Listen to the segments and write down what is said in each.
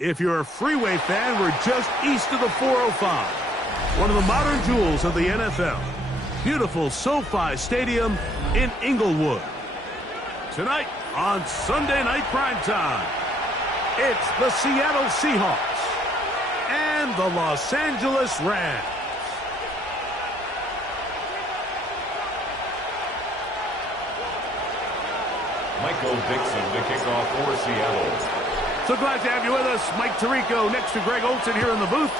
If you're a Freeway fan, we're just east of the 405. One of the modern jewels of the NFL. Beautiful SoFi Stadium in Inglewood. Tonight on Sunday Night Primetime, it's the Seattle Seahawks and the Los Angeles Rams. Michael Dixon to kick off for Seattle. So glad to have you with us. Mike Tirico next to Greg Olsen here in the booth.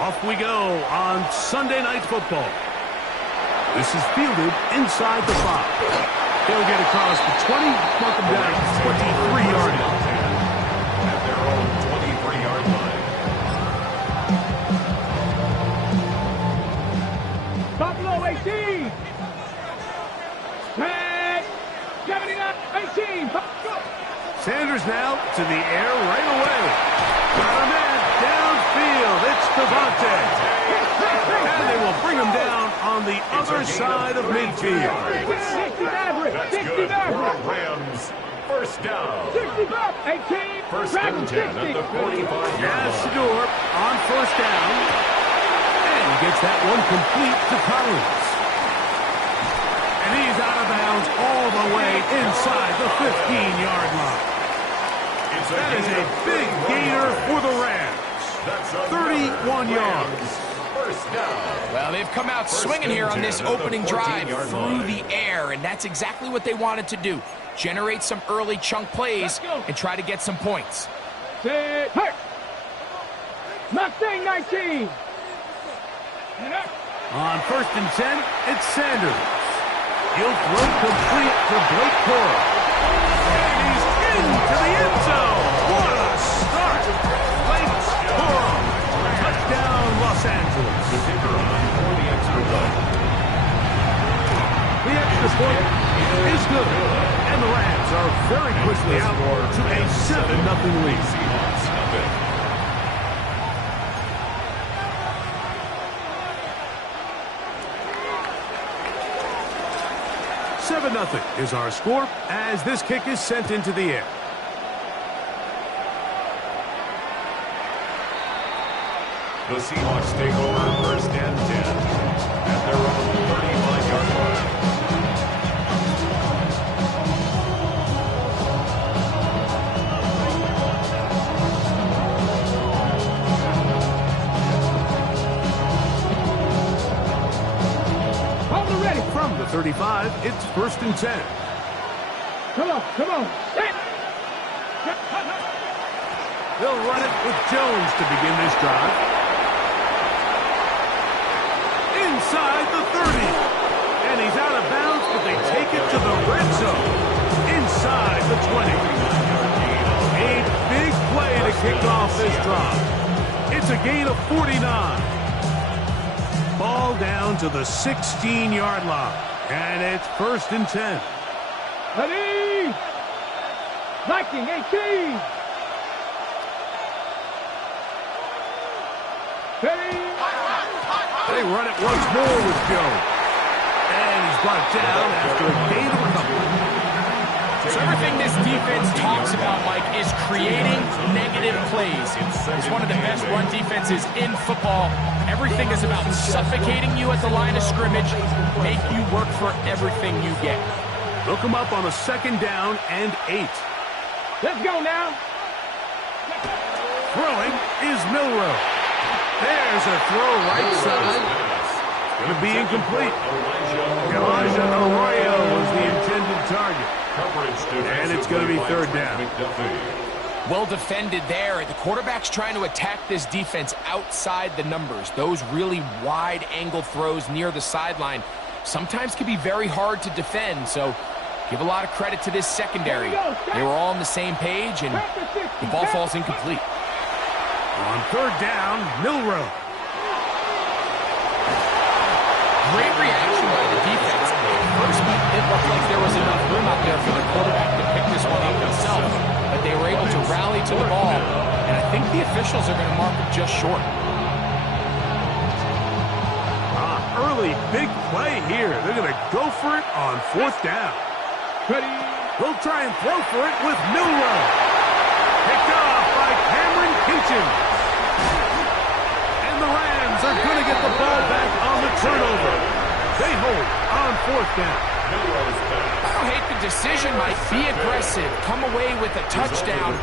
Off we go on Sunday Night Football. This is fielded inside the 5. They'll get across the 20, mark them down 23-yard line. At their own 23-yard line. Buffalo 18. 10. 79, 18. Sanders now to the air right away. Got him in. Downfield. It's Devontae. And they will bring him down on the other side of midfield. That's good for Rams. First down. 18. First and 10 at the 45-yard line. Shedeur on first down. And he gets that one complete to Collins. And he's out of bounds all the way inside the 15-yard line. That is a big gainer for the Rams. 31 yards. First down. Well, they've come out swinging here on this opening drive through the air, and that's exactly what they wanted to do. Generate some early chunk plays and try to get some points. Hey! Mustang 19. On first and 10, it's Sanders. He'll throw complete to Blake Corum. And he's into the end zone. What a start. Blake Corum. Touchdown, Los Angeles. The kicker on for the extra point. The extra point is good. And the Rams are very quickly out to a 7-0 lead. Seahawks nothing. 7-0 is our score as this kick is sent into the air. The Seahawks take over first and 10 at their own 35-yard line. From the 35, it's first and 10. Come on. They'll run it with Jones to begin this drive. Inside the 30. And he's out of bounds, but they take it to the red zone. Inside the 20. A big play to kick off this drive. It's a gain of 49. Ball down to the 16-yard line. And it's first and 10. Ready? Viking 18. Ready? They run it once more with Jones. And he's brought down after a gain of a couple. So everything this defense talks about, Mike, is creating negative plays. It's one of the best run defenses in football. Everything is about suffocating you at the line of scrimmage, make you work for everything you get. Look him up on a second down and 8. Let's go now. Throwing is Milroe. There's a throw right side. Going to be incomplete. Elijah Arroyo was the intended target. And it's going to be third down. Well defended there. The quarterback's trying to attack this defense outside the numbers. Those really wide angle throws near the sideline sometimes can be very hard to defend. So give a lot of credit to this secondary. They were all on the same page, and the ball falls incomplete. On third down, Milroe. Great reaction by the defense. First, it looked like there was enough room out there for the quarterback to pick this one up himself, but they were able to rally to the ball, and I think the officials are going to mark it just short. Early big play here. They're going to go for it on fourth down. Ready? They'll try and throw for it with Milroe. Picked off by Cameron attention. And the Rams are going to get the ball back on the turnover. They hold on 4th down. I don't hate the decision, Mike. Be aggressive. Come away with a touchdown.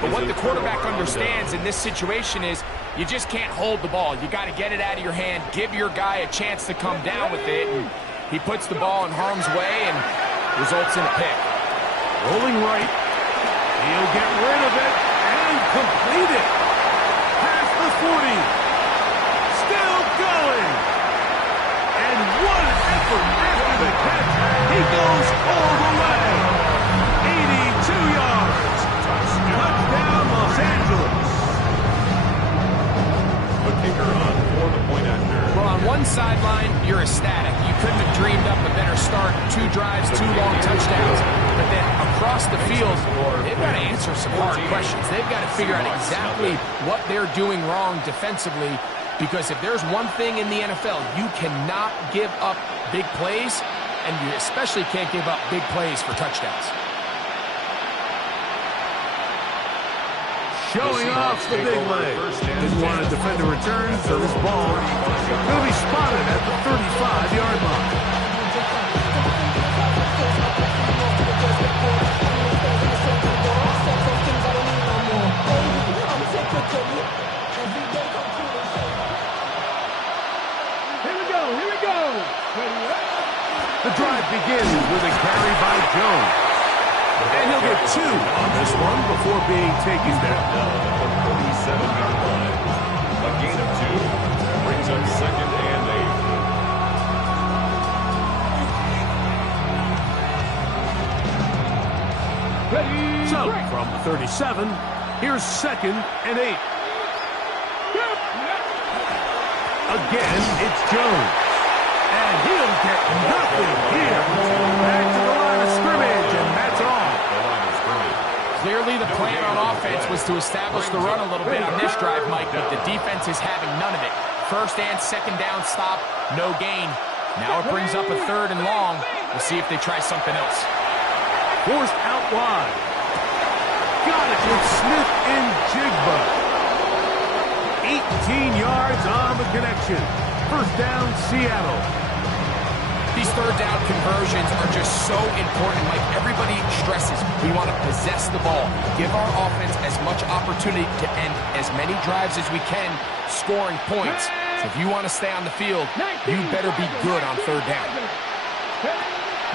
But what the quarterback understands in this situation is you just can't hold the ball. You got to get it out of your hand. Give your guy a chance to come down with it. And he puts the ball in harm's way and results in a pick. Rolling right. He'll get rid of it and complete it. Past the 40. Still going. And what an effort after the catch. He goes all the way. 82 yards. Touchdown, Los Angeles. The kicker on for the point after. Well, on one sideline, you're ecstatic. You couldn't have dreamed up a better start. 2 drives, 2 long touchdowns. But then across the field, they've got to answer some hard questions. They've got to figure out exactly what they're doing wrong defensively. Because if there's one thing in the NFL, you cannot give up big plays, and you especially can't give up big plays for touchdowns. Showing off the big leg. Didn't want to defend a return, so this ball will be spotted at the 35-yard line. The drive begins with a carry by Jones. And he'll get 2 on this one before being taken down. Now at the 47-yard line. A gain of 2 brings up 2nd and 8. So, from the 37, here's 2nd and 8. Again, it's Jones. And he'll get nothing here. Back to the line of scrimmage, and that's all. Clearly the plan on offense was to establish the run a little bit on this drive, Mike, but the defense is having none of it. 1st and 2nd down stop, no gain. Now it brings up a 3rd and long. We'll see if they try something else. Forced out wide. Got it with Smith and Jigba. 18 yards on the connection. 1st down, Seattle. These 3rd down conversions are just so important. Like everybody stresses, we want to possess the ball. Give our offense as much opportunity to end as many drives as we can, scoring points. So if you want to stay on the field, you better be good on 3rd down.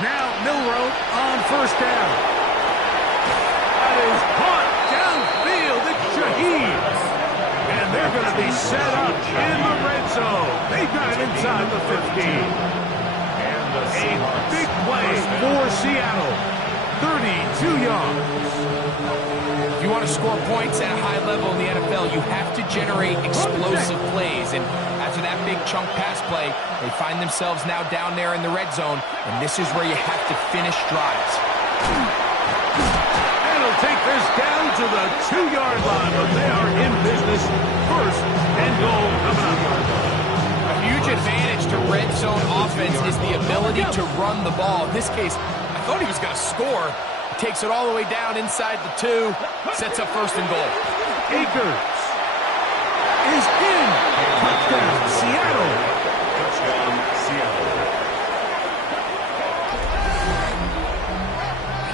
Now Milroe on 1st down. That is caught downfield. It's Shaheed. And they're going to be set up in the red zone. They got it inside the 15. A big play for Seattle. 32 yards. If you want to score points at a high level in the NFL, you have to generate explosive plays. And after that big chunk pass play, they find themselves now down there in the red zone. And this is where you have to finish drives. And he'll take this down to the 2-yard line, but they are in business. 1st and goal coming up. A huge advantage to red zone offense is the ability to run the ball. In this case, I thought he was going to score. He takes it all the way down inside the 2, sets up 1st and goal. Akers is in. Touchdown, Seattle. Touchdown, Seattle.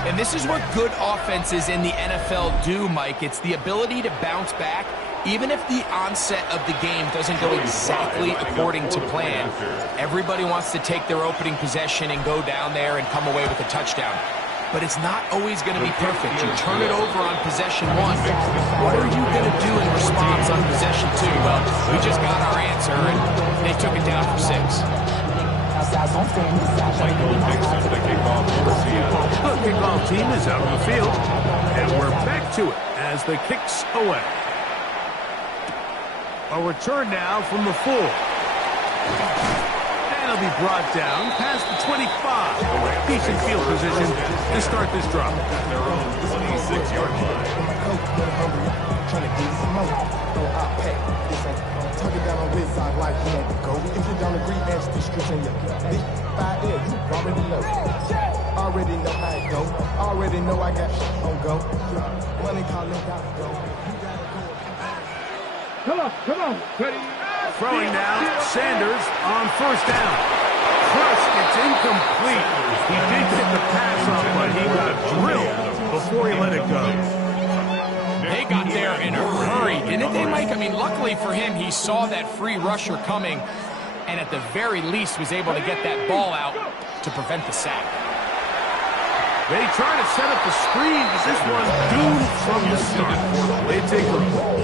And this is what good offenses in the NFL do, Mike. It's the ability to bounce back. Even if the onset of the game doesn't go exactly according to plan, everybody wants to take their opening possession and go down there and come away with a touchdown. But it's not always going to be perfect. You turn it over on possession 1. What are you going to do in response on possession 2? Well, we just got our answer, and they took it down for 6. Michael Dixon, the kickoff for Seattle. The kickoff team is out on the field, and we're back to it as the kicks away. A return now from the 4. And he'll be brought down past the 25. Decent field position to start this drive. Their own 26-yard line. Trying to get some more. So I pack this ain't tuck it down on this side like you ain't go. We can get down the green edge district in your big 5 there. You already know. Already know how it go. Already know I got shit on go. Money calling, gotta go. You gotta go. Come on, come on. Ready? Throwing now, Sanders on first down. Crush, it's incomplete. He did get the pass up, but he got drilled before he let it go. They got there in a hurry, didn't they, Mike? I mean, luckily for him, he saw that free rusher coming, and at the very least was able to get that ball out to prevent the sack. They try to set up the screen, but this one doomed from the start. They take the ball.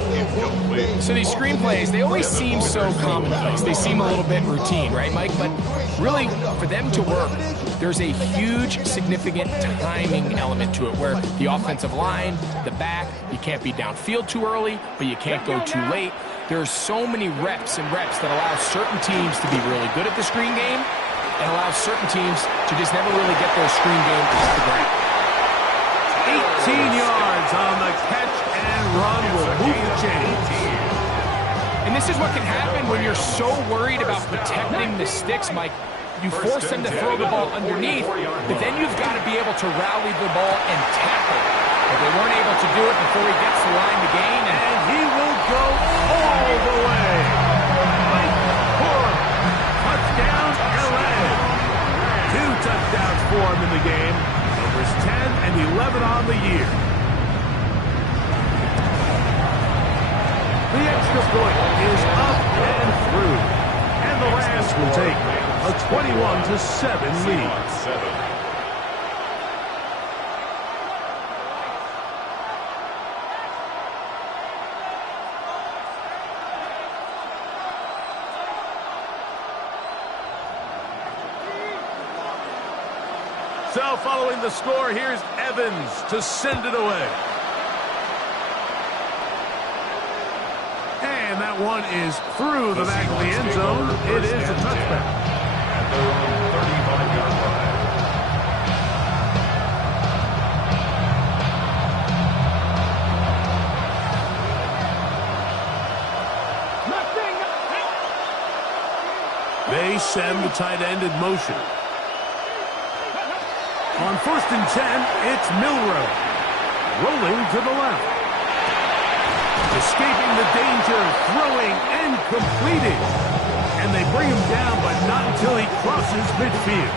So these screenplays, they always seem so commonplace. They seem a little bit routine, right, Mike? But really, for them to work, there's a huge, significant timing element to it where the offensive line, the back, you can't be downfield too early, but you can't go too late. There's so many reps and reps that allow certain teams to be really good at the screen game and allow certain teams to just never really get their screen game off the ground. 18 yards on the catch and run will move the chains. And this is what can happen when you're so worried about protecting the sticks, Mike. You force them to throw the ball underneath, but then you've got to be able to rally the ball and tackle. But they weren't able to do it before he gets the line to gain. And he will go all the way. Mike Borum, touchdown LA. 2 touchdowns for him in the game. Numbers 10 and 11 on the year. The extra point is up and through. And the Rams will take a 21-7 lead. So following the score, here's Evans to send it away. And that one is through the back of the end zone. It is a touchback. At their own 35-yard line. They send the tight end in motion. On 1st and 10, it's Milroe. Rolling to the left. Escaping the danger, throwing and completing. And they bring him down, but not until he crosses midfield.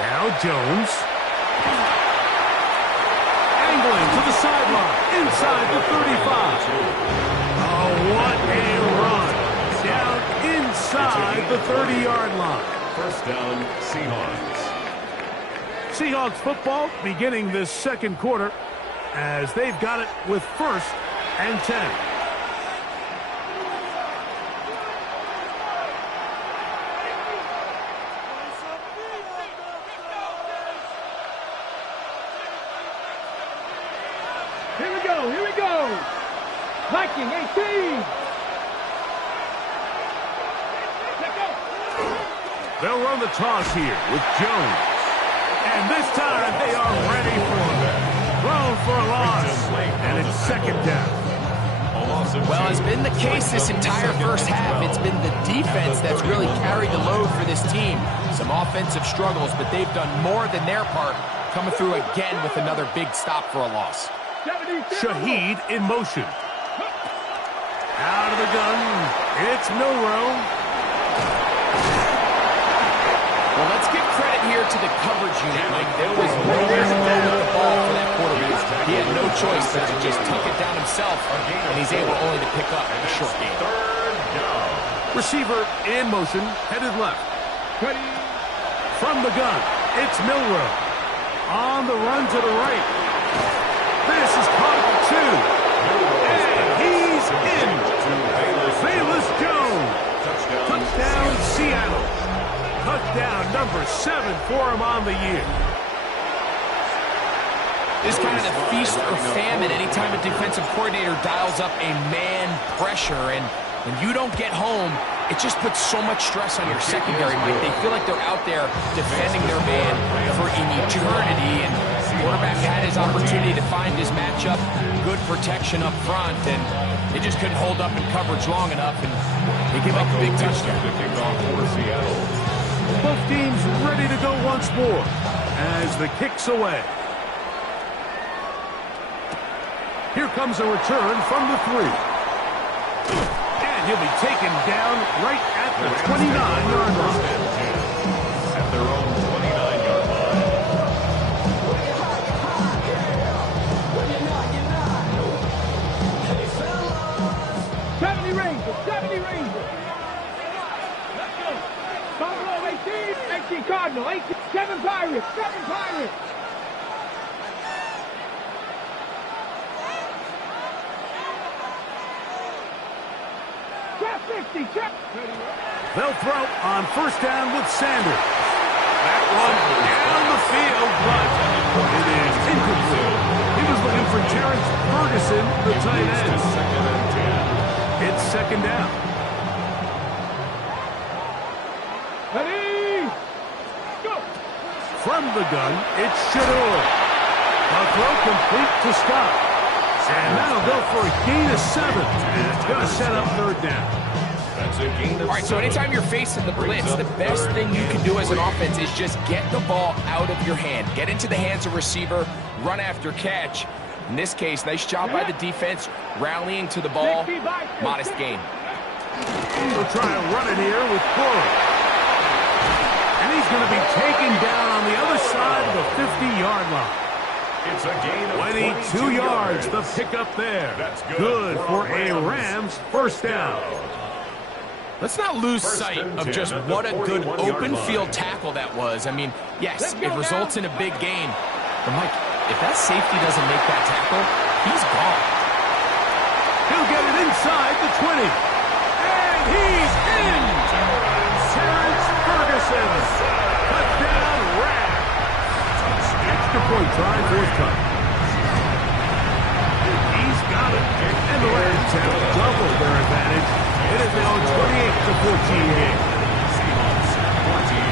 Now Jones. Angling to the sideline, inside the 35. Oh, what a run. Down inside the 30-yard line. First down, Seahawks. Seahawks football beginning this second quarter as they've got it with 1st and 10. Here we go. Viking 18. They'll run the toss here with Jones. And this time they are ready for it. Thrown for a loss. And it's 2nd down. Well, it's been the case this entire first half. It's been the defense that's really carried the load for this team. Some offensive struggles, but they've done more than their part, coming through again with another big stop for a loss. Shaheed in motion. Out of the gun, it's Milroe. Well, let's give credit here to the coverage unit, Mike. There was nowhere to go with the ball for that quarterback. He had no choice but to just tuck it down himself, and he's able only to pick up a short game. Receiver in motion, headed left. From the gun, it's Milroe. On the run to the right. This is caught at the 2. And he's in. Velus Jones. Touchdown, Seattle. Touchdown number 7 for him on the year. This kind of the feast or famine anytime a defensive coordinator dials up a man pressure. And when you don't get home, it just puts so much stress on your secondary, Mike. They feel like they're out there defending their man for an eternity. And the quarterback had his opportunity to find his matchup, good protection up front, and they just couldn't hold up in coverage long enough, and they give up a big touchdown. The kickoff for Seattle. Both teams ready to go once more as the kick's away. Here comes a return from the 3. And he'll be taken down right at the 29-yard line. At their own 29-yard line. 70 Rangers, 70 Rangers. Let's go. Buffalo 18, 18 Cardinal, 18, 7 Pirates, 7 Pirates. Trap 60, trap. They'll throw on first down with Sanders. That one down the field, but it is incomplete. He was looking for Terrence Ferguson, the tight end. Second and 10. It's second down. Ready, go. From the gun, it's Shador. A throw complete to Scott. And that'll go for a gain of 7. And it's going to set up third down. That's a gain of All right, so anytime you're facing the blitz, the best thing you can do as an offense is just get the ball out of your hand. Get into the hands of receiver, run after catch. In this case, nice job by the defense, rallying to the ball. Modest gain. He'll try to run it here with Corey. And he's going to be taken down on the other side of the 50-yard line. It's a gain of 22 yards, the pickup there. That's good for a Rams first down. Let's not lose sight of just what a good open field tackle that was. I mean, yes, it results in a big gain. But, Mike, if that safety doesn't make that tackle, he's gone. He'll get it inside the 20. And he's in! Terrence Ferguson. Touchdown, Rams. Extra point try forthcoming. He's got it. And the Rams have doubled their advantage. It is now a 28-14 game. Seahawks 14.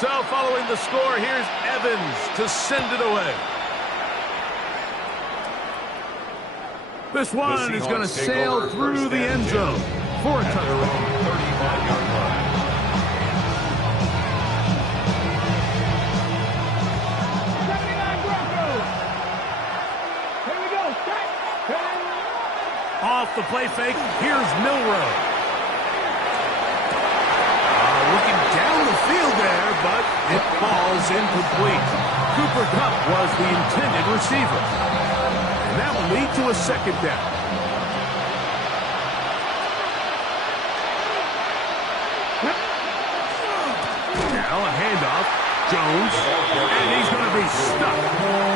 So following the score, here's Evans to send it away. This one is going to sail through the end zone for a touchdown. 35-yard line. 79 Broncos. Here we go, strike. Off the play fake, here's Milroe. Looking down the field there, but it falls incomplete. Cooper Kupp was the intended receiver. And that will lead to a second down. Now a handoff. Jones. And he's going to be stuck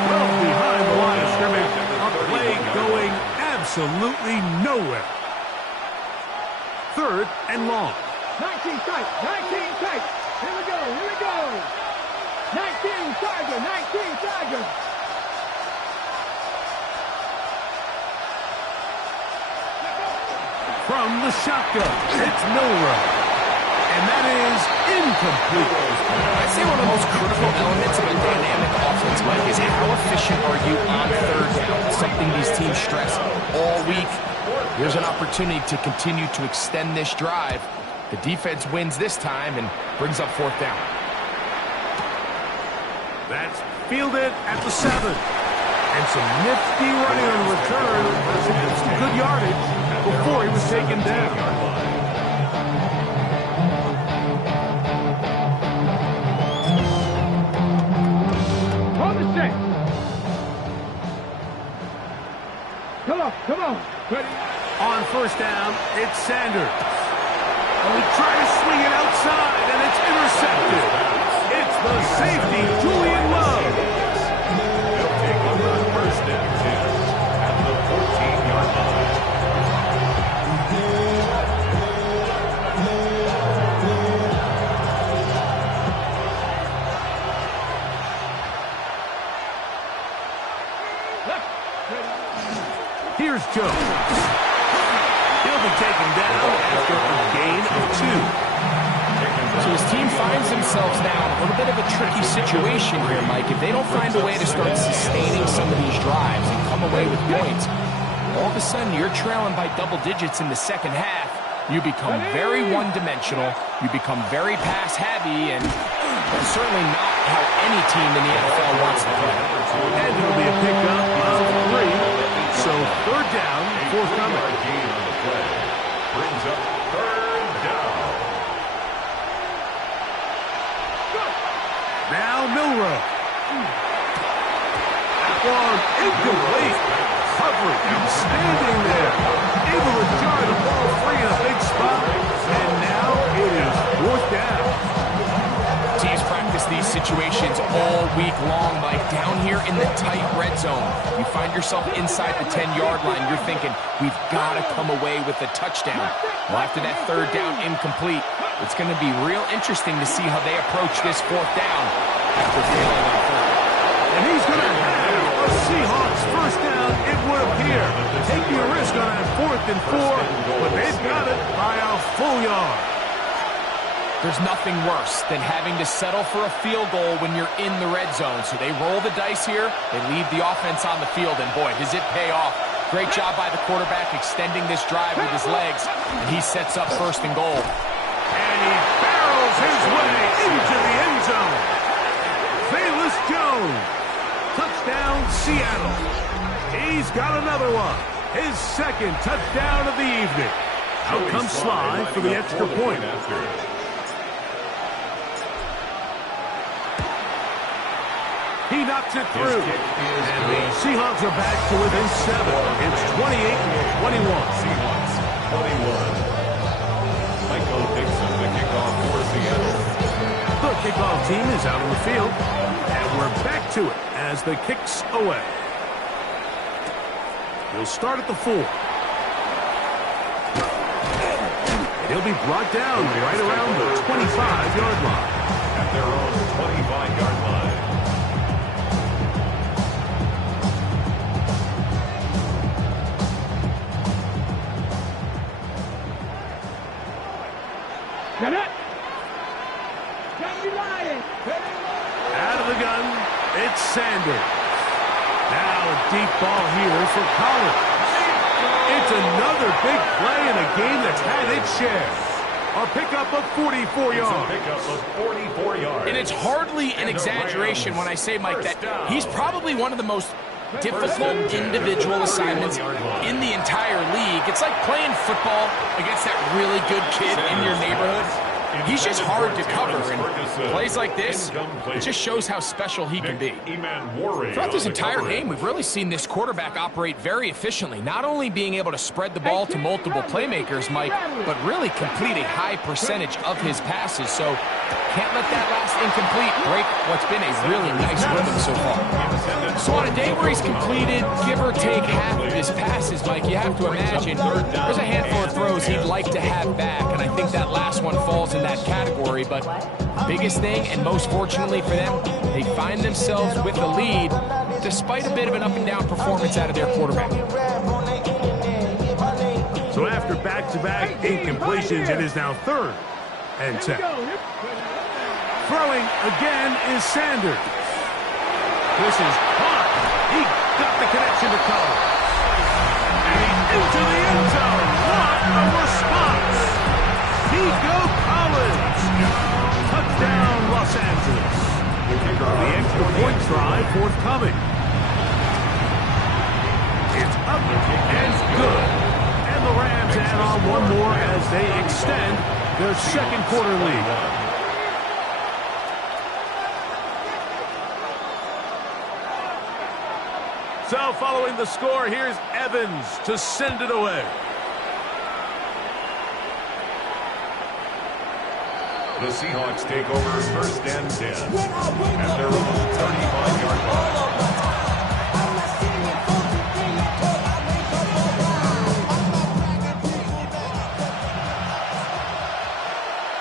well behind the line of scrimmage. A play going absolutely nowhere. Third and long. 19 tight, 19 tight. Here we go, here we go. 19 Tiger, 19 Tiger. From the shotgun, it's Milroe. And that is incomplete. I'd say one of the most critical elements of a dynamic offense, Mike, is how efficient are you on third down? Something these teams stress all week. Here's an opportunity to continue to extend this drive. The defense wins this time and brings up fourth down. That's fielded at the 7. And some nifty running on return. Some good yardage before he was taken down. On the set. Come on. Ready. On first down, it's Sanders. And we try to swing it outside, and it's intercepted. It's the safety, Julian Love. They'll take over first and 10 at the 14-yard line. Here's Jones. He'll be taken down after a gain of 2. So So his team finds themselves now in a little bit of a tricky situation here, Mike. If they don't find a way to start sustaining some of these drives and come away with points, all of a sudden you're trailing by double digits in the second half. You become very one-dimensional. You become very pass-heavy, and that's certainly not how any team in the NFL wants to play. And it'll be a pickup of 3. So third down, forthcoming. Brings up third down. Now Milroe. That one incomplete. Coverage outstanding there. Able to jar the ball free in a big spot. And now it is fourth down. Teams practice these situations all week long, Mike. Down here in the tight red zone, you find yourself inside the 10-yard line. You're thinking, we've got to come away with a touchdown. Well, after that third down incomplete, it's going to be real interesting to see how they approach this fourth down after failing on third. And he's going to have a Seahawks first down, it would appear. Taking a risk on that 4th and 4, but they've got it by a full yard. There's nothing worse than having to settle for a field goal when you're in the red zone. So they roll the dice here, they leave the offense on the field, and boy, does it pay off. Great job by the quarterback extending this drive with his legs, and he sets up first and goal. And he barrels his way into the end zone. Velus Jones. Touchdown, Seattle. He's got another one. His second touchdown of the evening. Out comes Sly for the extra point. He knocks it through. And the Seahawks are back to within 7. It's 28-21. Seahawks 21. Michael Dixon, the kickoff for Seattle. The kickoff team is out on the field. And we're back to it as the kicks away. He'll start at the 4. He'll be brought down right around the 25-yard line. At their own 25-yard line. Get it! Out of the gun, it's Sanders. Now a deep ball here for Collins. It's another big play in a game that's had its share. A pickup of 44 yards. It's a pickup of 44 yards. And it's hardly an exaggeration when I say, Mike, that he's probably one of the most difficult individual assignments in the entire league. It's like playing football against that really good kid in your neighborhood. He's just hard to cover, and plays like this, it just shows how special he can be. Throughout this entire game, we've really seen this quarterback operate very efficiently, not only being able to spread the ball to multiple playmakers, Mike, but really complete a high percentage of his passes. So can't let that last incomplete break what's been a really nice rhythm so far. So on a day where he's completed, give or take half of his passes, Mike, you have to imagine there's a handful of throws he'd like to have back, and I think that last one falls in that category. But biggest thing, and most fortunately for them, they find themselves with the lead despite a bit of an up-and-down performance out of their quarterback. So after back-to-back incompletions, it is now 3rd and 10. Throwing again is Sanders. This is caught. He got the connection to Collins. And he's into the end zone. What a response. Nico Collins. Touchdown, Los Angeles. The extra point try forthcoming. It's up and good. And the Rams add on one more as they extend their second quarter lead. So following the score, here's Evans to send it away. The Seahawks take over 1st and 10 at their own 35-yard line.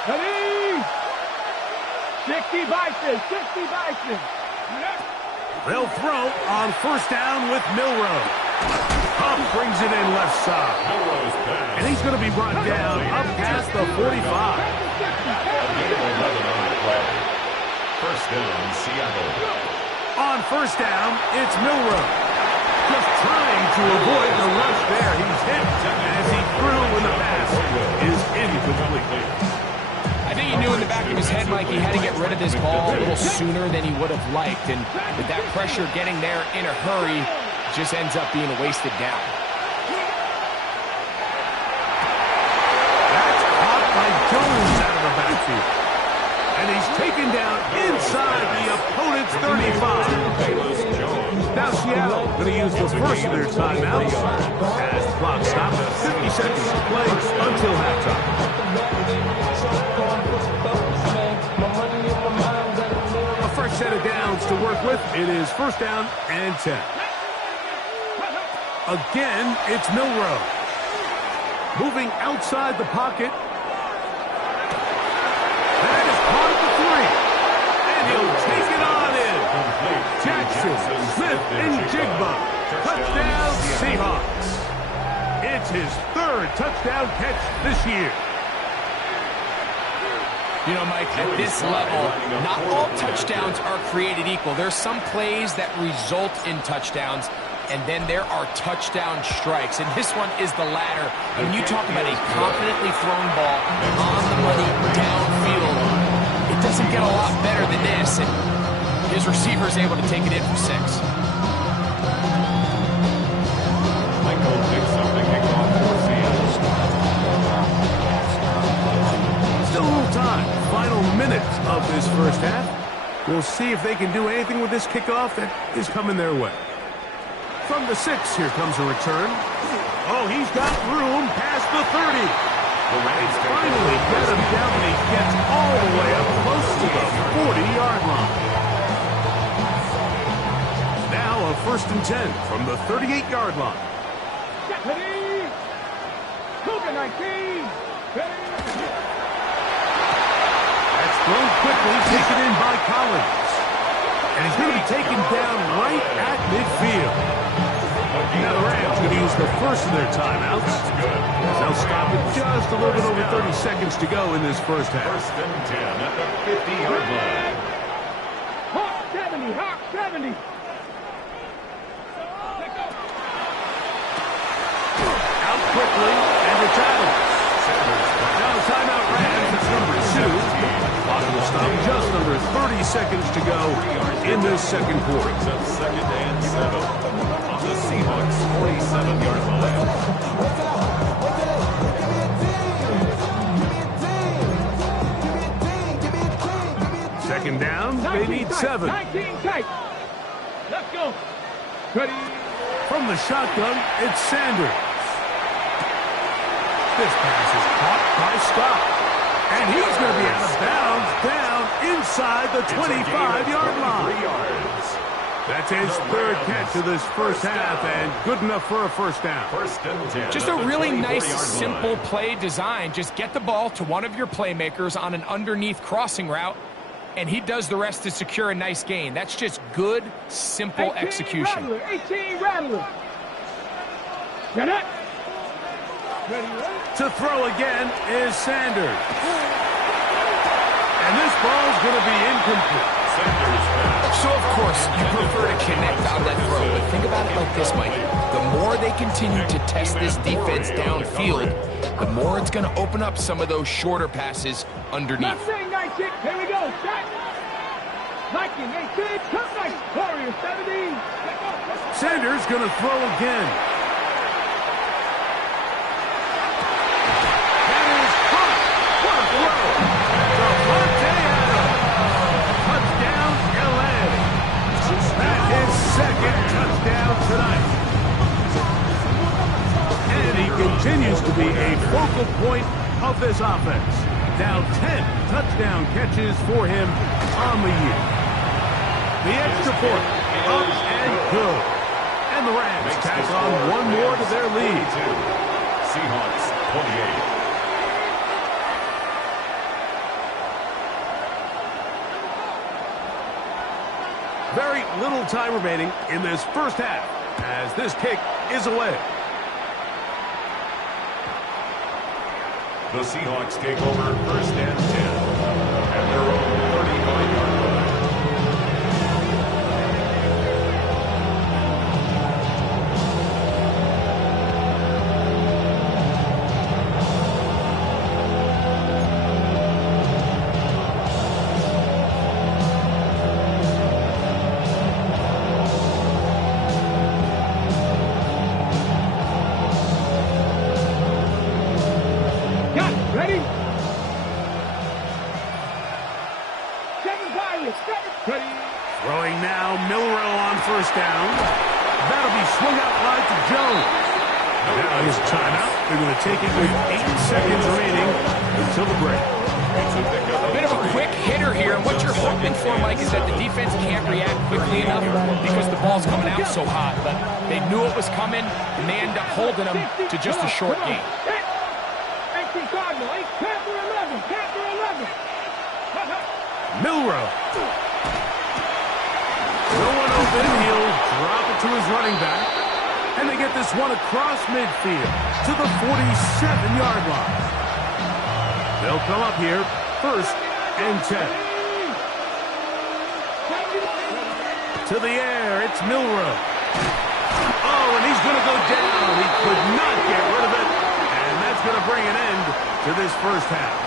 Ready? 60 Bison. They'll throw on 1st down with Milroe. Huff brings it in left side. And he's going to be brought down up past the 45. on the play. First down, Seattle. On first down, it's Milroe. Just trying to avoid the rush there. He's hit as he threw when the pass is incomplete. I think he knew in the back of his head, Mike, he had to get rid of this ball a little sooner than he would have liked. And with that pressure getting there in a hurry, it just ends up being a wasted down. That's caught by Jones out of the backfield. And he's taken down inside the opponent's 35. Now Seattle going to use the first of their timeouts as the clock stops. 50 seconds to play until halftime. A fresh set of downs to work with. It is first down and 10. Again, it's Milroe. Moving outside the pocket. That is caught at the 3. And he'll take it on in. Jackson, Smith, and Jigba. Touchdown, Seahawks. It's his third touchdown catch this year. You know, Mike, at this level, not all touchdowns are created equal. There's some plays that result in touchdowns, and then there are touchdown strikes. And this one is the latter. When you talk about a confidently thrown ball on the money downfield, it doesn't get a lot better than this. And his receiver is able to take it in for 6. Michael picks up the kickoff for Seattle. Still a little time. Final minutes of this first half. We'll see if they can do anything with this kickoff that is coming their way. From the 6, here comes a return. Oh, he's got room past the 30. They finally get him down, and he gets all the way up close to the 40-yard line. Now a first and 10 from the 38-yard line. Ready? Cougar 19. Ready? That's thrown quickly, taken in by Collins. And he's going to be taken down right at midfield. Now the Rams going to use the first of their timeouts. They'll stop it just a little bit over 30 seconds to go in this first half. First and 10 at the 50-yard line. Hawk 70. Hawk 70. Out quickly, and the tackle. Now the timeout Rams, it's number 2. Clock will stop just under 30 seconds to go in this second quarter. Brings up second and 7 on the Seahawks 47-yard line. Second down, they need 7. 19 tight. Let's go. Ready? From the shotgun, it's Sanders. This pass is caught by Scott. And he's going to be out of bounds down inside the 25-yard line. 3 yards. That's his third catch of this first half, and good enough for a first down. First and 10. Just a really nice, simple play design. Just get the ball to one of your playmakers on an underneath crossing route, and he does the rest to secure a nice gain. That's just good, simple 18 execution. Rattler, 18 Rattler. Get it. Ready? To throw again is Sanders. And this ball's going to be incomplete. So, of course, you prefer to connect on that throw, but think about it like this, Mike. The more they continue to test this defense downfield, the more it's going to open up some of those shorter passes underneath. Not saying 19. Here we go. Shot. 19, 18. Come nice. Warrior 70. Sanders going to throw again. That is caught. What a throw. Davante Adams. Touchdown, L.A. That is second touchdown tonight. And he continues to be a focal point of this offense. Now 10 touchdown catches for him on the year. The extra point, up and good. And the Rams tack on one more to their lead. Seahawks 28. Very little time remaining in this first half as this kick is away. The Seahawks take over first and 10. at their own 35-yard line. Got it. Ready? 7 Pirates. 7. Ready? Throwing now, Milroe on first down. That'll be swung out wide to Jones. Now his timeout. They're going to take it with 8 seconds remaining until the break. A bit of a quick hitter here, and what you're hoping for, Mike, is that the defense can't react quickly enough because the ball's coming out so hot. But they knew it was coming, and they end up holding them to just a short gain. 18 Cardinal. 8. Panther 11. Panther 11. Milroe. No one open. He'll drop it to his running back. And they get this one across midfield to the 47-yard line. They'll come up here, 1st and 10. To the air, it's Milroe. Oh, and he's going to go down. He could not get rid of it. And that's going to bring an end to this first half.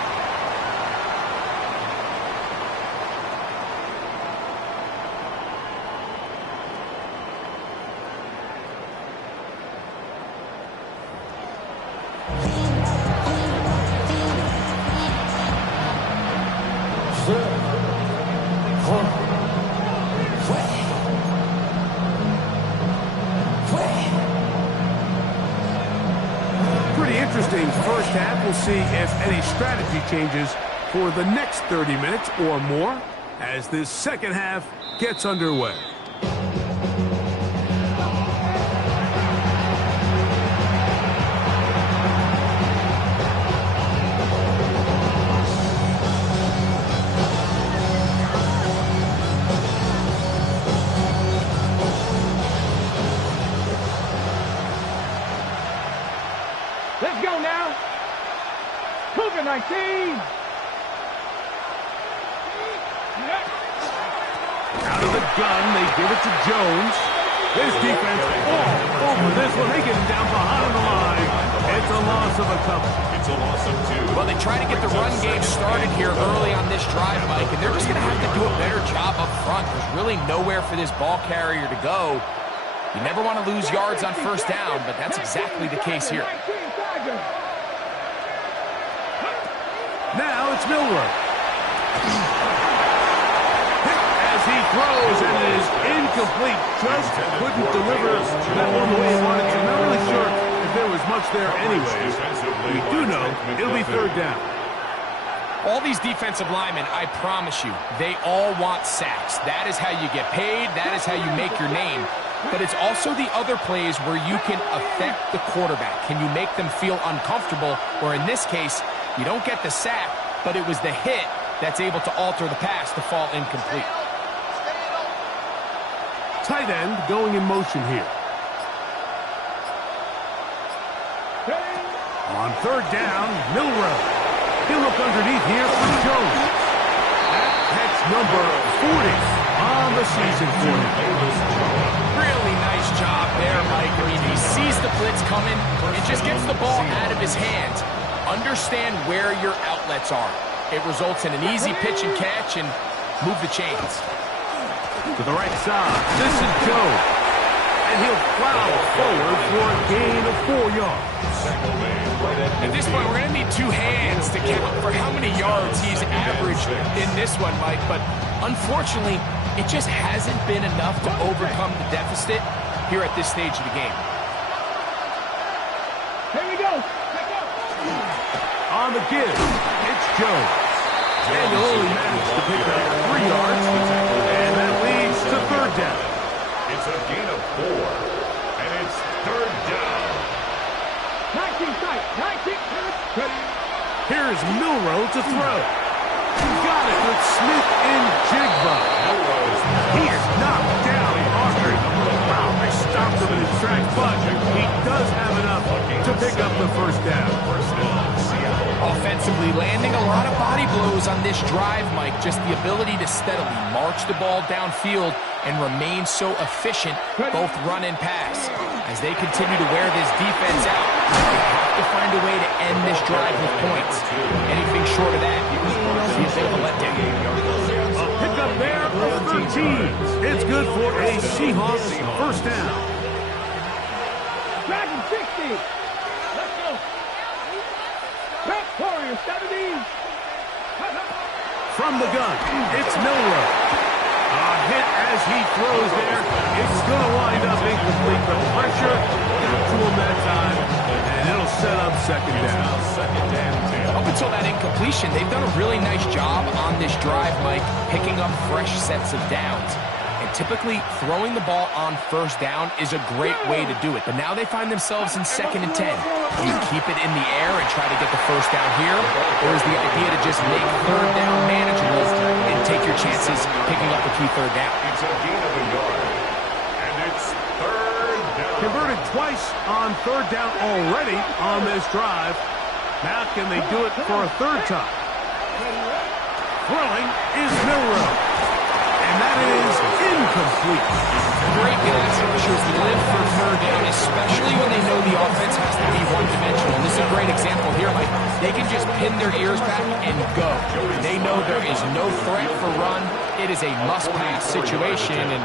Pretty interesting first half. We'll see if any strategy changes for the next 30 minutes or more as this second half gets underway. Let's go now. Cougar 19. Out of the gun, they give it to Jones. His defense all over this one. They get him down behind the line. It's a loss of a couple. It's a loss of 2. Well, they try to get the run game started here early on this drive, Mike, and they're just going to have to do a better job up front. There's really nowhere for this ball carrier to go. You never want to lose yards on first down, but that's exactly the case here. Now it's Milroe. As he throws, and it is incomplete. Just couldn't deliver that one the way he wanted to. Not really sure if there was much there anyways. We do know it'll be 3rd down. All these defensive linemen, I promise you, they all want sacks. That is how you get paid. That is how you make your name. But it's also the other plays where you can affect the quarterback. Can you make them feel uncomfortable? Or in this case, you don't get the sack, but it was the hit that's able to alter the pass to fall incomplete. Tight end going in motion here. On 3rd down, Milroe. He'll look underneath here for Jones. That's number 40 on the season for him. Really nice job there, Mike. I mean, he sees the blitz coming and just gets the ball out of his hands. Understand where your outlets are. It results in an easy pitch and catch and move the chains. To the right side, this is Jones. And he'll plow forward for a gain of 4 yards. At this point, we're going to need 2 hands to count for how many yards he's averaged in this one, Mike. But unfortunately, it just hasn't been enough to overcome the deficit here at this stage of the game. Here we go. On the give, it's Jones. And he'll only manage to pick up 3 yards. And that leads to 3rd down. It's a gain of 4. And it's 3rd down. 19 sight. 19. Here's Milroe to throw. Got it with Smith in Jigba. He is knocked down hard. Wow, they stopped him in his tracks, but he does have enough to pick up the 1st down. First down, Seattle. Offense defensively, landing a lot of body blows on this drive, Mike. Just the ability to steadily march the ball downfield and remain so efficient, both run and pass. As they continue to wear this defense out, they have to find a way to end this drive with points. Anything short of that, it'll be a bit of a letdown. A pickup there for 13. It's good for a Seahawks first down. Dragon 60. Let's go. Pat Warrior 70. From the gun, it's Milroe. A hit as he throws there. It's going to wind up incomplete. The pressure got to him that time, and it'll set up second down. Up until that incompletion, they've done a really nice job on this drive, Mike, picking up fresh sets of downs. And typically, throwing the ball on first down is a great way to do it. But now they find themselves in 2nd and 10. Do you keep it in the air and try to get the first down here? Or is the idea to just make third down manageable and take your chances picking up a key third down? It's a gain of a yard. And it's third down. Converted twice on third down already on this drive. Now can they do it for a third time? Throwing is Milroe. And that is incomplete. Great pass rushers live for third down, especially when they know the offense has to be one-dimensional. This is a great example here. Like, they can just pin their ears back and go. They know there is no threat for run. It is a must-pass situation, and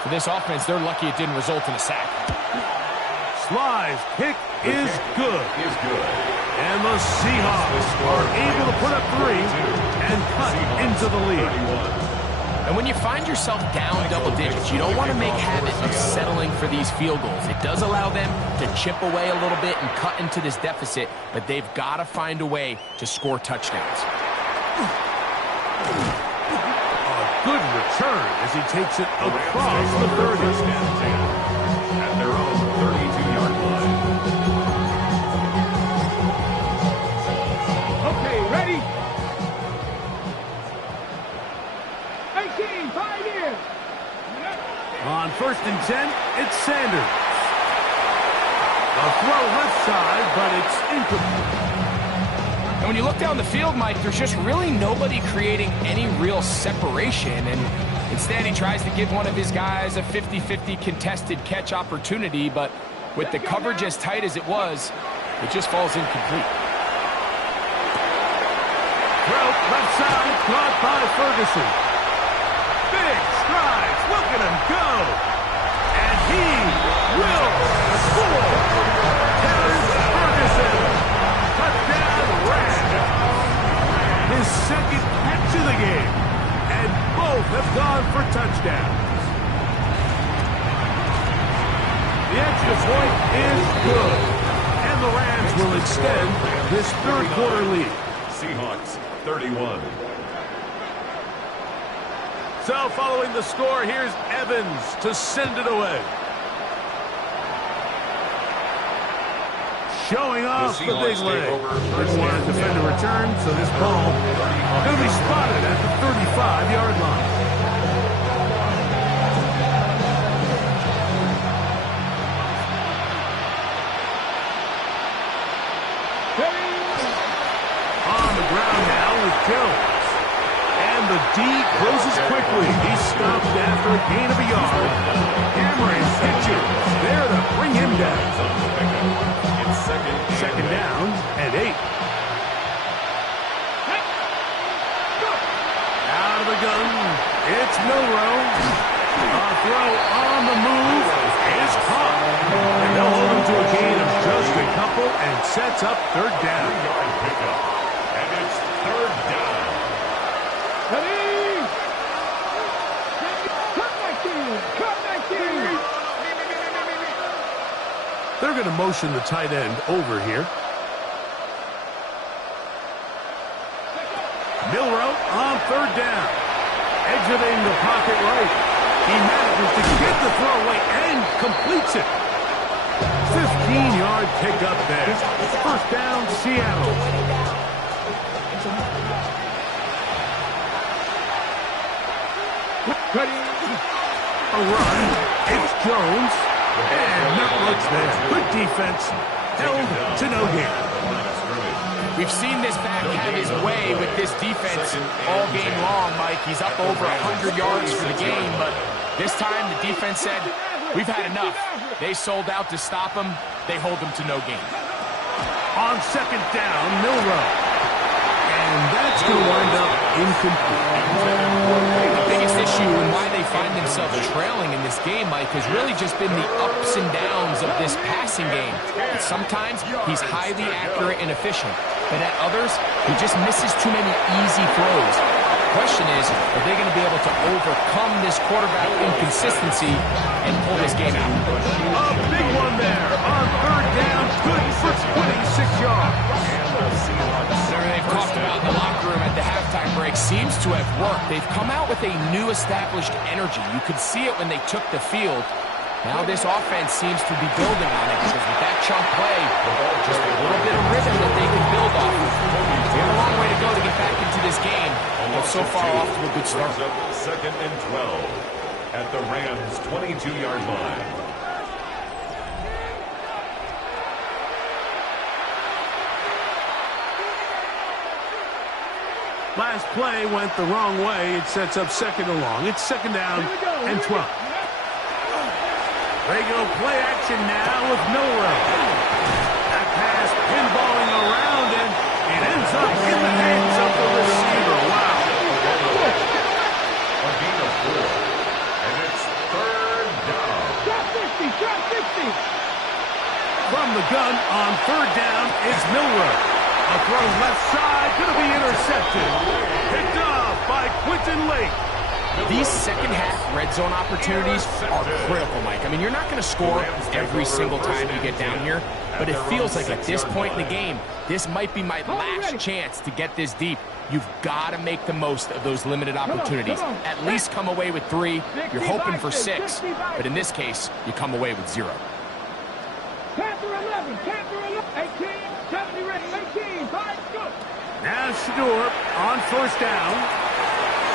for this offense, they're lucky it didn't result in a sack. Sly's kick is good. And the Seahawks are able to put up 3 and cut into the lead. And when you find yourself down double digits, you don't want to make habit of settling for these field goals. It does allow them to chip away a little bit and cut into this deficit, but they've got to find a way to score touchdowns. A good return as he takes it across the 30. At their own 32-yard line. Okay, ready? 18, Pioneers. On 1st and 10, it's Sanders. A throw left side, but it's incomplete. And when you look down the field, Mike, there's just really nobody creating any real separation. And instead, he tries to give one of his guys a 50-50 contested catch opportunity. But with the coverage as tight as it was, it just falls incomplete. Throw left side, caught by Ferguson. Big strides. Look at him go. And he will score. Terrence Ferguson. Touchdown Rams. His 2nd catch of the game. And both have gone for touchdowns. The extra point is good. And the Rams will extend this 3rd quarter lead. Seahawks 31. So following the score, here's Evans to send it away. Showing off the big leg. Didn't want to defend a return, so this ball going to be spotted at the 35-yard line. On the ground now with Jones. And the D closes quickly. He's stopped after a gain of a yard. Cameron pitches there to bring him down. It's Second down and 8. Out of the gun, it's Milroe. A throw on the move is caught. And they'll hold him to a gain of just a couple and sets up 3rd down. pickup. And it's 3rd down. Ready? Come back in. Come back in. They're going to motion the tight end over here. Milroe on 3rd down. Exiting the pocket right. He manages to get the throw away and completes it. 15-yard pickup there. 1st down, Seattle. Ready? A run. It's Jones. And not much there. Good defense. Held to no gain. We've seen this back have his way with this defense all game long, Mike. He's up over 100 yards for the game, but this time the defense said, we've had enough. They sold out to stop him. They hold him to no gain. On second down, Milroe. And that's going to wind up incomplete. The biggest issue and why they find themselves trailing in this game, Mike, has really just been the ups and downs of this passing game. And sometimes he's highly accurate and efficient, but at others, he just misses too many easy throws. The question is, are they going to be able to overcome this quarterback inconsistency and pull this game out? A big one there on third down, good for 26 yards. Whatever they've talked about in the locker room at the halftime break seems to have worked. They've come out with a new established energy. You could see it when they took the field. Now this offense seems to be building on it because with that chunk play, just a little bit of rhythm that they can build off of. They have a long way to go to get back into this game, but so far off to a good start. Second and 12 at the Rams' 22-yard line. Last play went the wrong way. It sets up second and long. It's second down and 12. They go play action now with Milroe. That pass pinballing around, and it ends up in the hands of the receiver. Wow. A gain of 4. And it's third down. Drop 50. From the gun on third down is Milroe. A throw left side, going to be intercepted. Picked off by Quentin Lake. These second-half red zone opportunities are critical, Mike. I mean, you're not going to score every single time you get down here, but it feels like at this point in the game, this might be my last chance to get this deep. You've got to make the most of those limited opportunities. At least come away with 3. You're hoping for 6, but in this case, you come away with 0. Panther 11, 18, 70 ready, 18, 5, go. Now Shedeur on first down.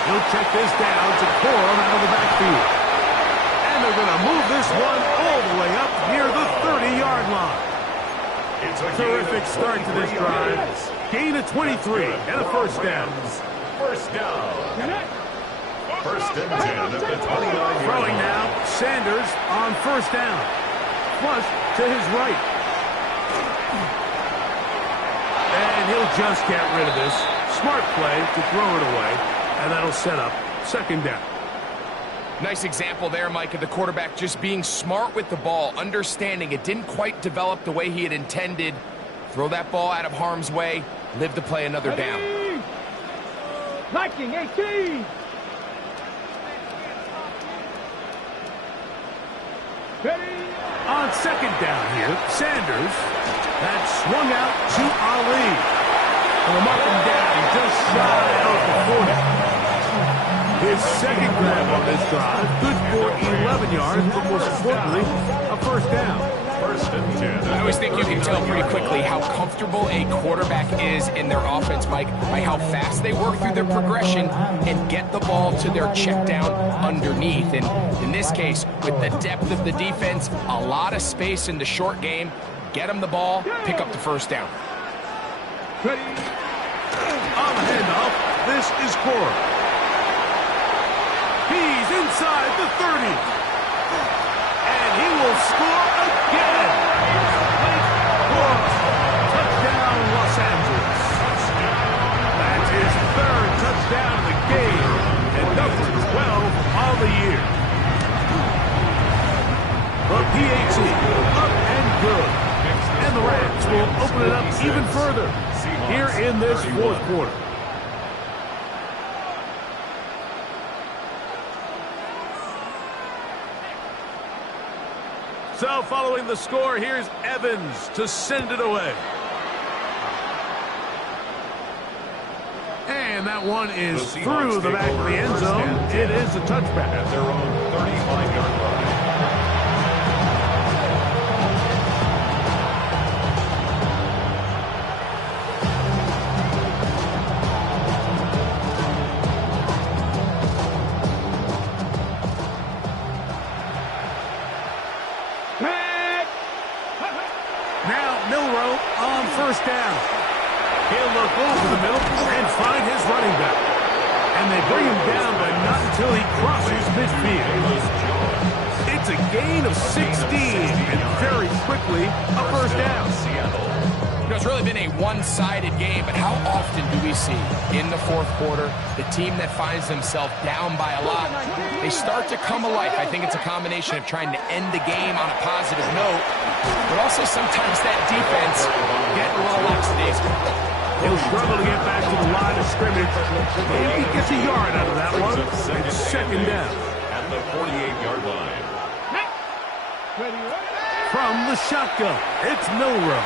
He'll check this down to Corum out of the backfield. And they're going to move this one all the way up near the 30-yard line. It's a Terrific start to this drive. Gain of 23 and a first down. First down. First and 10 at the 29-yard Throwing line. now, Sanders on first down. Flush to his right. And he'll just get rid of this. Smart play to throw it away. And that'll set up second down. Nice example there, Mike, of the quarterback just being smart with the ball, understanding it didn't quite develop the way he had intended. Throw that ball out of harm's way, live to play another down. Liking 18. Ready. On second down here, Sanders. That swung out to Ali. And a mark him down just shy of the 40. His second grab on this drive, good for 11 yards, but most importantly, a first down. First and 10. I always think you can tell pretty quickly how comfortable a quarterback is in their offense, Mike, by how fast they work through their progression and get the ball to their check down underneath. And in this case, with the depth of the defense, a lot of space in the short game, get them the ball, pick up the first down. Ready. On the handoff, this is Corum. He's inside the 30. And he will score again. Lake Corum. Touchdown, Los Angeles. That's his third touchdown of the game. And number 12 on the year. The PAT, up and good. And the Rams will open it up even further here in this fourth quarter. So following the score, here's Evans to send it away. And that one is through the back of the end zone. It is a touchback. At their own 35-yard line. Now Milroe on first down. He'll look over the middle and find his running back. And they bring him down, but not until he crosses midfield. It's a gain of 16, and very quickly, a first down. You know, it's really been a one-sided game, but how often do we see in the fourth quarter the team that finds themselves down by a lot, they start to come alive. I think it's a combination of trying to end the game on a positive note, but also sometimes that defense getting a little lackadaisical. He'll struggle to get back to the line of scrimmage. Maybe he gets a yard out of that one. It's second down. At the 48-yard line. From the shotgun, it's Milroe.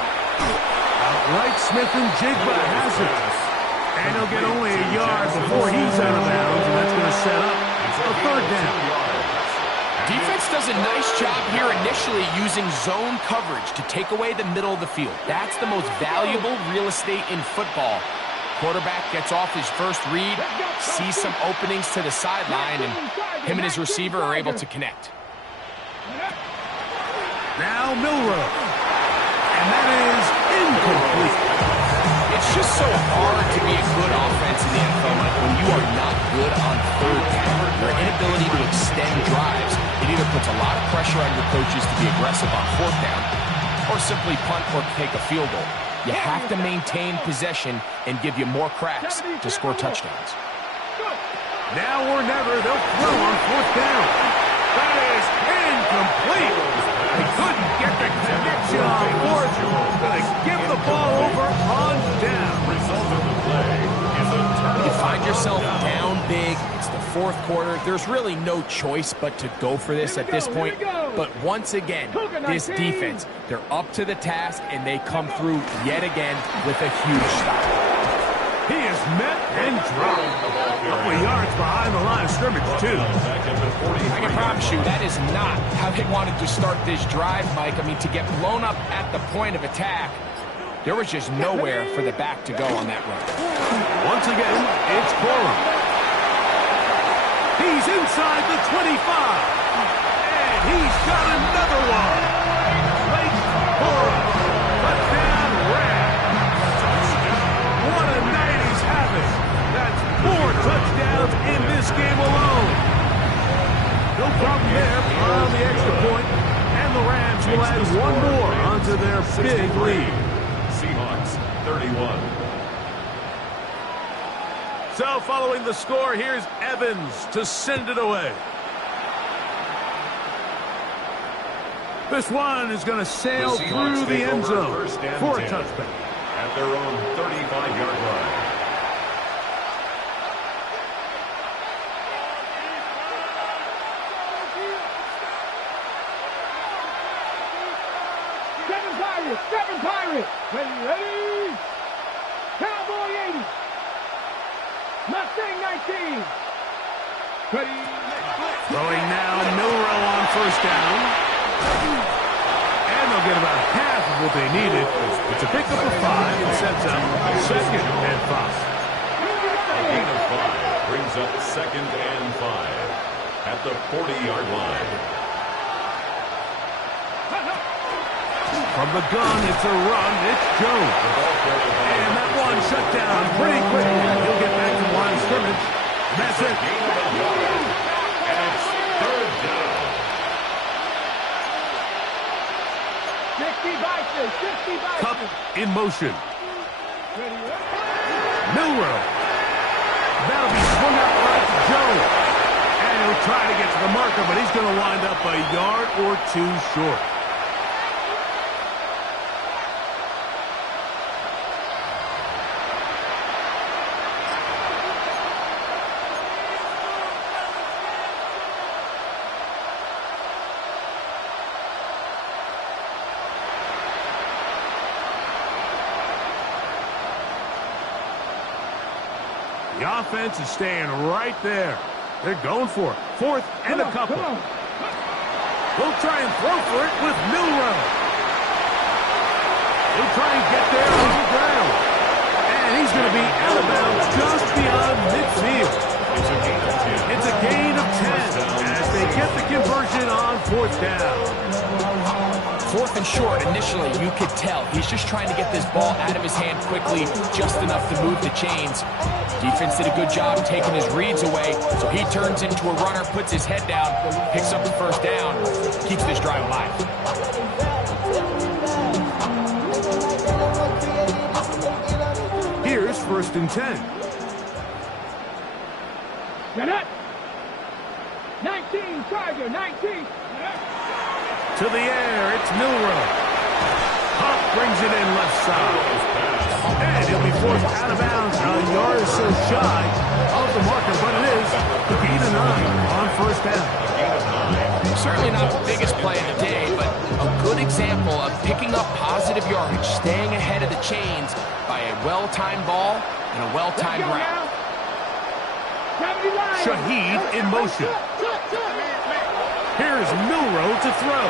Outright Smith and Jigba has it. And he'll get only a yard before he's out of bounds, and that's going to set up a third down. Defense does a nice job here initially using zone coverage to take away the middle of the field. That's the most valuable real estate in football. Quarterback gets off his first read, sees some openings to the sideline, and him and his receiver are able to connect. Now Milroe. And that is incomplete. It's just so hard to be a good offense in the NFL when you are not good on third down. Your inability to extend drives, it either puts a lot of pressure on your coaches to be aggressive on fourth down or simply punt or take a field goal. You have to maintain possession and give you more cracks to score touchdowns. Now or never, they'll throw on fourth down. That is incomplete. They couldn't get the connection on fourth. They give the ball over on down. Result of the play is a turnover. You find yourself down big. It's the fourth quarter. There's really no choice but to go for this at this point. But once again, this defense, they're up to the task, and they come through yet again with a huge stop. He is met and dropped. A couple of yards behind the line of scrimmage, too. I can promise you that is not how they wanted to start this drive, Mike. I mean, to get blown up at the point of attack, there was just nowhere for the back to go on that run. Once again, it's Corum. He's inside the 25. And he's got another one. Blake Corum. Touchdown, Rams. What a night he's having. That's 4 touchdowns in this game alone. No problem there on the extra point. And the Rams will add one more onto their big lead. Seahawks 31. So following the score, here's Evans to send it away. This one is going to sail through the end zone for a touchback. At their own 35-yard line. Seven Pirates. Ready? Cowboy 80. Mustang 19. Ready? Throwing now, Milroe on first down. And they'll get about half of what they needed. It's a pickup of 5 and sets up second and 5. A gain of 5 brings up second and 5 at the 40-yard line. From the gun, it's a run. It's Jones. And that one shut down pretty quickly. He'll get back to the line of scrimmage. That's it. And it's third down. 60 Bison. 60 Bison. Cup in motion. Milroe. That'll be swung out right to Jones. And he'll try to get to the marker, but he's going to wind up a yard or 2 short. The offense is staying right there. They're going for it. Fourth and a couple. They'll try and throw for it with Milroe. He'll try and get there on the ground. And he's going to be out of bounds just beyond midfield. It's a gain of 10 as they get the conversion on fourth down. 4th and short, initially, you could tell he's just trying to get this ball out of his hand quickly, just enough to move the chains. Defense did a good job taking his reads away, so he turns into a runner, puts his head down, picks up the first down, keeps this drive alive. Here's 1st and 10. Get it. 19, Charger, 19. To the air, it's Milroe. Huff brings it in left side. And he'll be forced out of bounds, a yard or so shy of the marker, but it is the gain of 9 on 1st down. Certainly not the biggest play of the day, but a good example of picking up positive yardage, staying ahead of the chains by a well-timed ball and a well-timed route. Shaheed in motion. Here's Milroe to throw.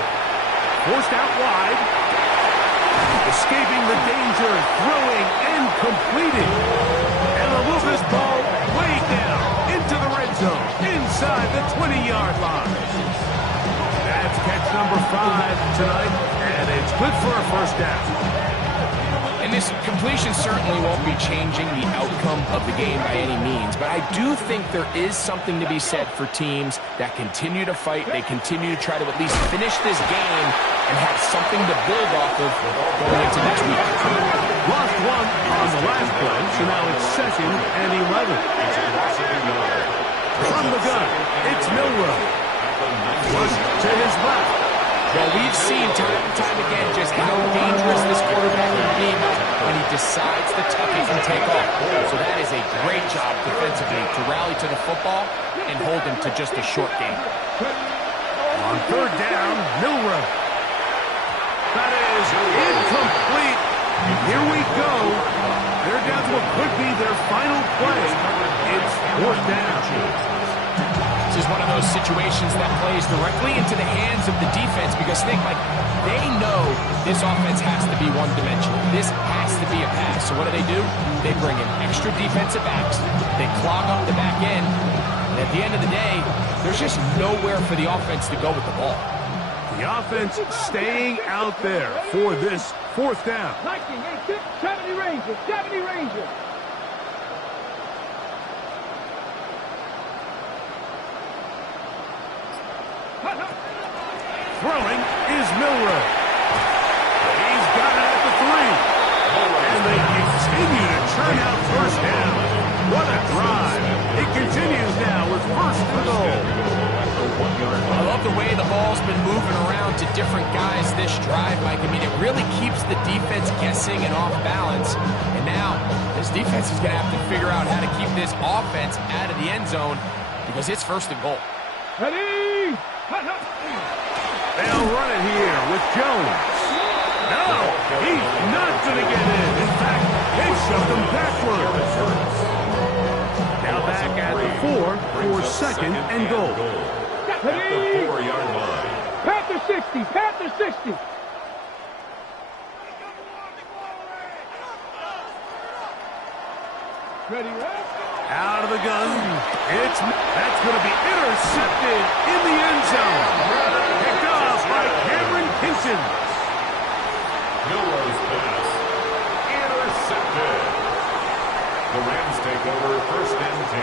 Forced out wide. Escaping the danger, throwing and completing. And they'll move this ball way down into the red zone, inside the 20-yard line. That's catch number 5 tonight, and it's good for a 1st down. And this completion certainly won't be changing the outcome of the game by any means, but I do think there is something to be said for teams that continue to fight, they continue to try to at least finish this game and have something to build off of going into next week. Lost 1 on the last play, so now it's 2nd and 11. From the gun, it's Milroe. Rush to his left. Well, we've seen time and time again just how dangerous this quarterback can be when he decides to tuck it and take off. So that is a great job defensively to rally to the football and hold him to just a short game. On 3rd down, Milroe. That is incomplete. Here we go. They're down to what could be their final play. It's 4th down. This is one of those situations that plays directly into the hands of the defense because they know this offense has to be one-dimensional. This has to be a pass. So what do? They bring in extra defensive backs. They clog up the back end. And at the end of the day, there's just nowhere for the offense to go with the ball. The offense staying out there for this 4th down. 19, 70 Rangers, 70 Rangers. Throwing is Milroe. He's got it at the 3. And they continue to churn out 1st down. What a drive. It continues now with 1st and goal. I love the way the ball's been moving around to different guys this drive, Mike. I mean, it really keeps the defense guessing and off balance. And now, this defense is going to have to figure out how to keep this offense out of the end zone because it's 1st and goal. Ready? They'll run it here with Jones. No, he's not going to get in. In fact, they shoved him backwards. Now back at the 4 for 2nd and goal. At the 4-yard line. Panther 60, Panther 60. Ready, right? Out of the gun. That's going to be intercepted in the end zone. Picked off by Cameron Kinson. Milroe's pass. Intercepted. The Rams take over 1st and 10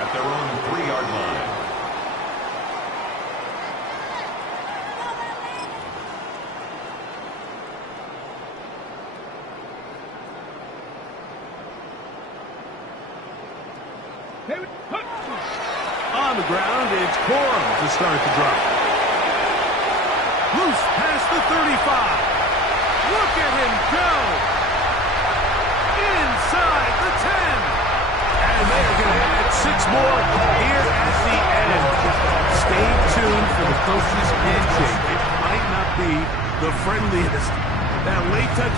at their own 3-yard line. On the ground, it's Corum to start the drive. Loose past the 35. Look at him go. Inside the 10. And they are going to add 6 more here at the end. Stay tuned for the coach's handshake. It might not be the friendliest. That late touch.